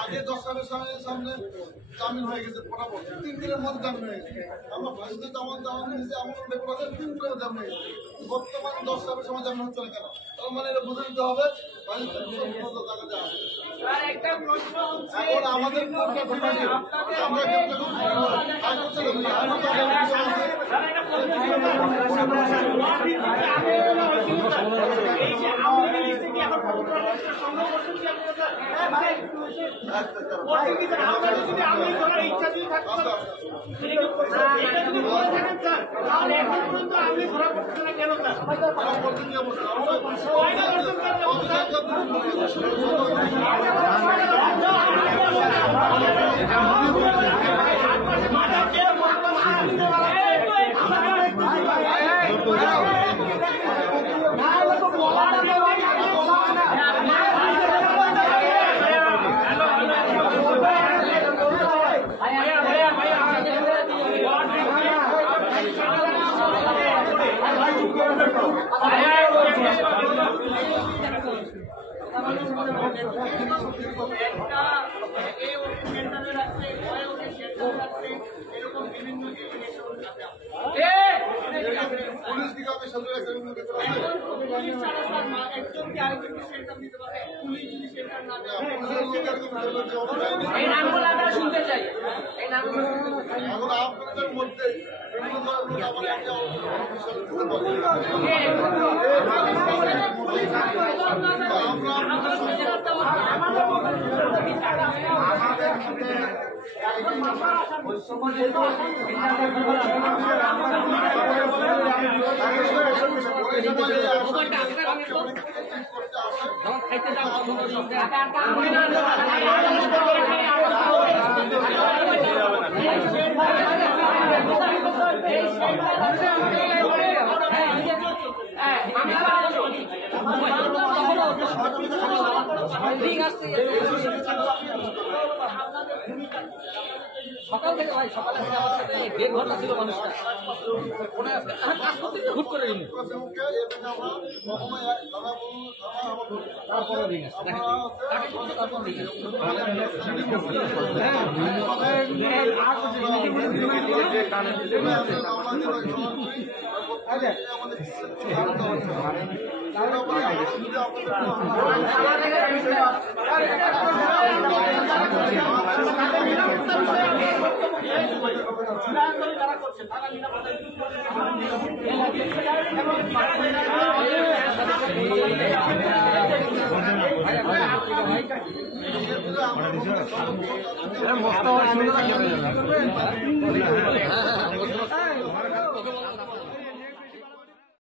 আগে 10 সালের সামনে জামিন হয়ে গেছে ফটাফট 3 দিনের মধ্যে জামিন হয়ে গেছে। আমরা ফাঁসিতে জামিন দিয়েছি এমন ব্যাপার আছে 3 দিনের জামিন হয়ে গেছে। বর্তমানে 10 সালের সময় জামিন হচ্ছে না কেন? তার মানে এটা বুঝে নিতে হবে এখন আমাদের শুনতে চাই এখন আপনাদের মধ্যে সকাল থেকে ভাই সকালে আমার সাথে দেড় ঘন্টা ছিল মানুষটা কাজ করতে হুট করে মস্ত